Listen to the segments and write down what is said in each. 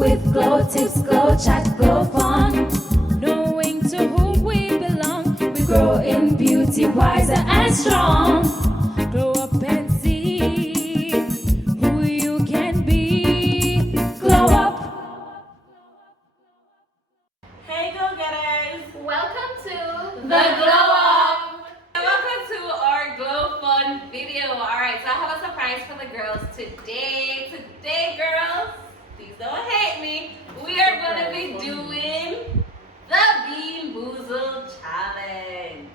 With glow tips, glow chat, glow fun. Knowing to whom we belong. We grow in beauty, wiser and strong. Glow up and see who you can be. Glow up. Hey go-getters! Welcome to The Glow Up. Welcome to our Glow Fun video. Alright, so I have a surprise for the girls today. Today, girls, please don't hate me. We are going to be doing the Bean Boozled Challenge.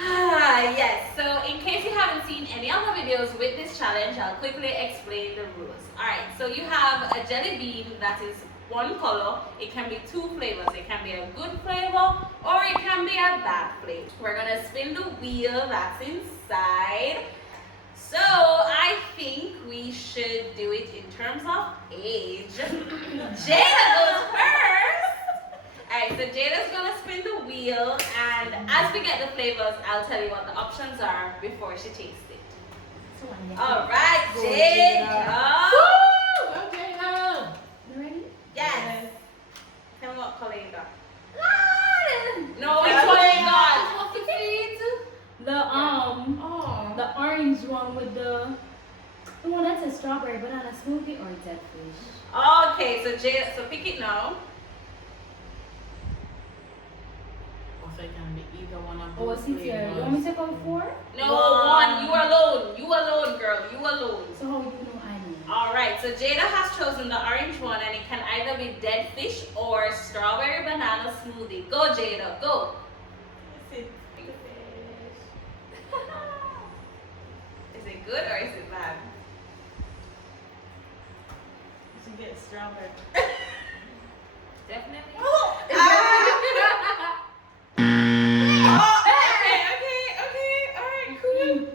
Yes, so in case you haven't seen any other videos with this challenge, I'll quickly explain the rules. Alright, so you have a jelly bean that is one color. It can be two flavors. It can be a good flavor or it can be a bad flavor. We're going to spin the wheel that's inside. So I think we should do it in terms of age. Jada goes first. Alright, so Jada's gonna spin the wheel, and as we get the flavors, I'll tell you what the options are before she tastes it. Alright, Jada. Woo! Okay, now. You ready? Yes. Tell me what color you got. No, which one you got? The orange one with the one that says strawberry banana smoothie or dead fish. Okay, so Jada, so pick it now. Also, it can be either one of Oh, those see here. You want me to take out 4? No, one. You alone. You alone, girl. You alone. So how you know I know? Alright, so Jada has chosen the orange one, and it can either be dead fish or strawberry banana smoothie. Go, Jada, go. Is it good or is it bad? You should get strawberry. Definitely. Okay, cool.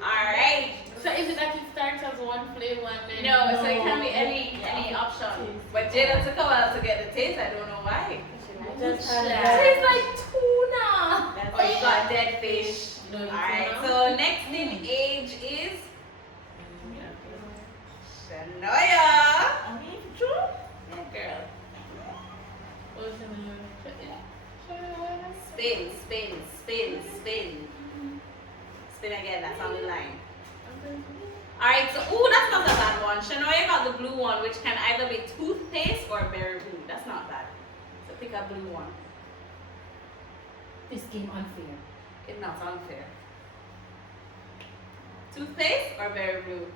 Alright. So is it that it starts as one flavor and then? No, so it can be any option. But Jada took a while to get the taste. I don't know why. Just It had tastes like tuna. Oh, you got dead fish. No, you Alright, don't. so next in age is Shania. Yeah, girl. Spin, spin, spin, spin. Spin again, that's on the line. Alright, so, ooh, that's not a bad one. Shania got the blue one, which can either be toothpaste or berry blue. That's not bad. So pick a blue one. This game unfair. It's not unfair. Toothpaste or berry blue?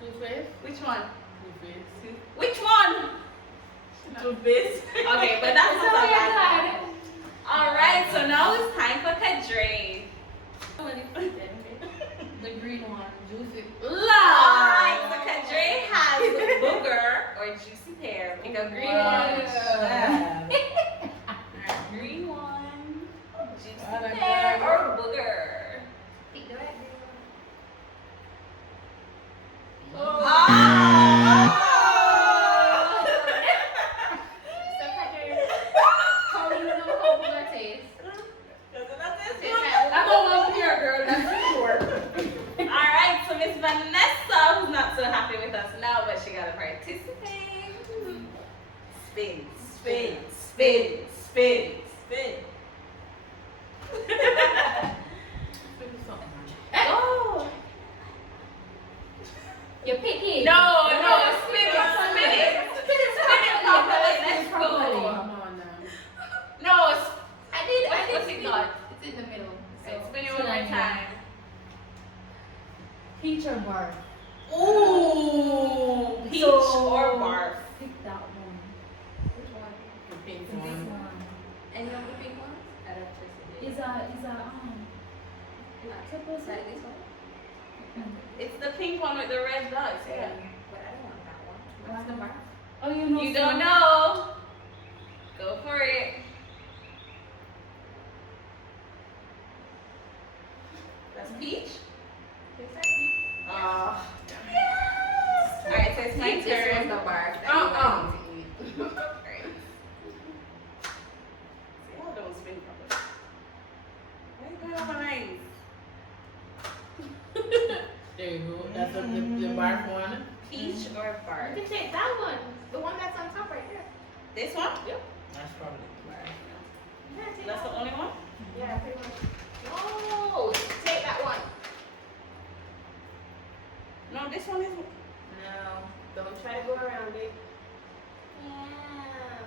Toothpaste? Which one? Toothpaste. Which one? Toothpaste. Okay, but that's not a bad one. Alright, so now it's time for Kadre. The green one. Juicy. Alright, so Kadre has booger or juicy pear. Pick a green one. Alright, green one. Juicy pear or booger. Pick the right green one. How do you know how booger tastes? I don't love pear, girl. That's for sure. Alright, so Miss Vanessa, who's not so happy with us now, but she gotta participate. Spin, spin, spin, spin, spin. Oh! You're picky. No, spin it, spin it. Spin it properly, let's go. Come on now. No, What's it called? It's in the middle. Right, spin it one more time. Peach or barf? Ooh, peach or barf. Pick that one. Which one? The pink This one. one. Any of the pink ones? I don't trust it. Is supposed to this one? It's the pink one with the red dots. Yeah. But I don't want that one. What's the barf? Oh, you know. You don't know. Go for it. That's peach? Oh. Alright, so it's my turn. This was the barf. Alright. See, I don't spin properly. Why you going on my lines? There you go. That's the barf one. This one? Yep. That's probably That's the only one? Yeah, pretty much. No, take that one. No, this one is. No, don't try to go around it. Yeah.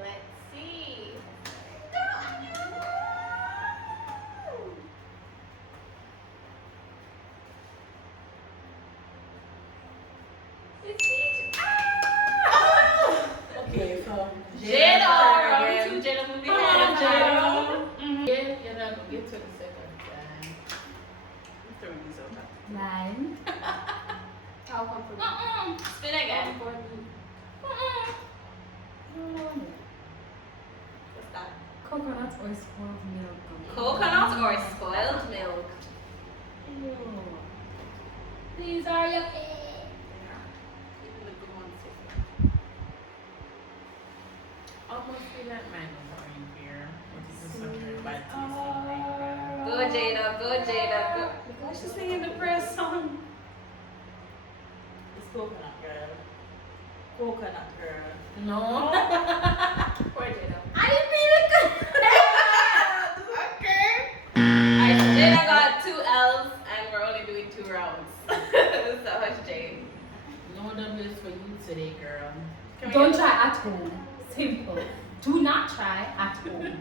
Let's see. okay. So Jada, round again. 2. Jada, move your Come on, head. Jada. You're not gonna get to the second time. I'm throwing these over. 9. I'll come for me. Spin again. Come for me. What's that? Coconut or spoiled milk? Coconut or spoiled milk? These are your Even the good ones. Almost feel like mango in here. What is this one? Bad taste. Go Jada, go Jada, go. Why is she singing the prayer song? It's coconut, girl. Coconut girl. No. Poor Jada. I didn't mean it. Okay. Alright, so Jada got 2 L's and we're only doing 2 rounds. So much Jade. No W's for you today, girl. Can we Don't get- try at home. Simple. Do not try at home.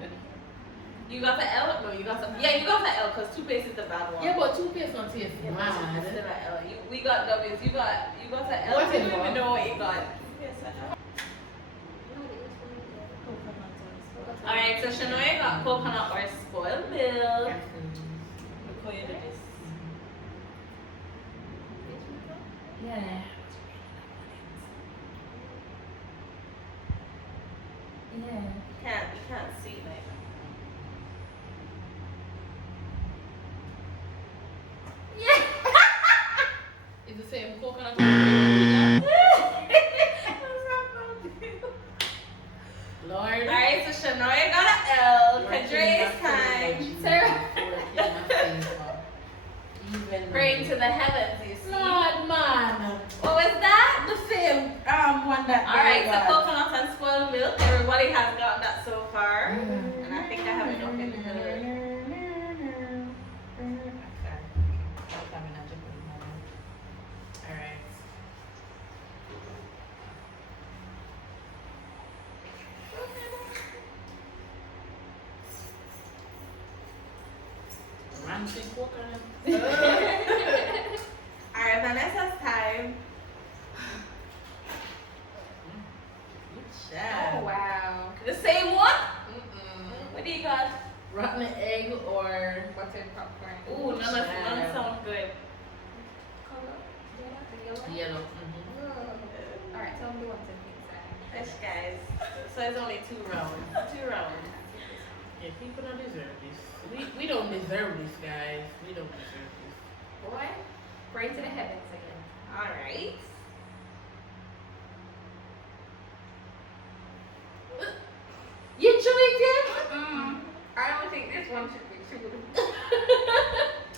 You got the L? No, you got the. Yeah, you got the L because toothpaste is the bad one. Yeah, but toothpaste don't taste Yeah, but it's still mad. an L. We got W's. You got the L. What You is don't even it? know what you got. Yes, I know. Alright, so Shanoya got coconut or spoiled milk. Look how you do this. Yeah. Yeah. You can't see like. It's the same coconut. Lord. Alright, so Shanoya got an L. Kadre is time. Sarah. Even Praying to the heavens, you see. Lord, man. What was that? The same one that. Alright, they so got. coconut and spoiled milk. Everybody has gotten that so far. And I think I have enough in the Alright. Romantic coconut. Alright, Vanessa's time. Good Oh, job. wow. The same one? What do you got? Rotten egg or Buttered popcorn. Ooh, none sound good. yellow. Alright, tell me the ones in pink side. Fish, guys. So it's only 2 rounds. 2 rounds. Yeah, people don't deserve this. We don't deserve this, guys. We don't deserve this. Boy, pray to the heavens again. Alright. You chewing it? I don't think this one should be chewed.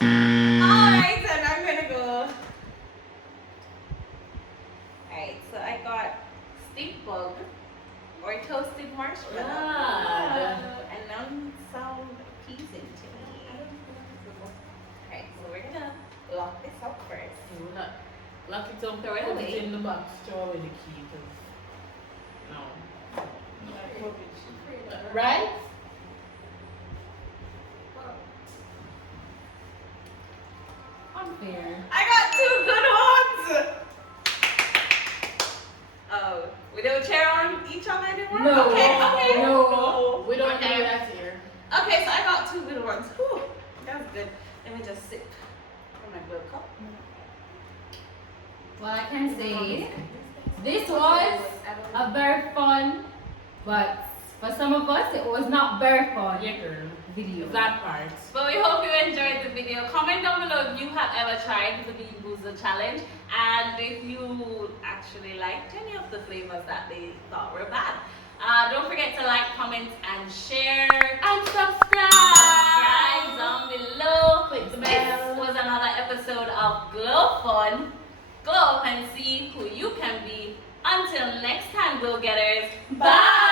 Alright, then I'm gonna go. Alright, so I got stink bug or toasted marshmallow. Ah. And none sound appeasing to me. Alright, so we're gonna lock this up first. You will not lock it up, Throw it put away. it in the box, throw away the key. 'Cause no. Right? Unfair. I got 2 good ones! Oh, we don't cheer on each other anymore? No. Okay. No. We don't Okay. do that here. Okay, so I got 2 good ones. Whew, that was good. Let me just sip from my blue cup. Well, I can say this was a very fun, but for some of us, it was not very fun Yeah, girl. video. That part. But we hope you enjoyed the video. Comment down below if you have ever tried the Bean Boozled challenge and if you actually liked any of the flavors that they thought were bad. Don't forget to like, comment, and share. And subscribe. Subscribe down below. Click the This bell. was another episode of Glow Fun. Glow up and see who you can be. Until next time, Glow Getters. Bye.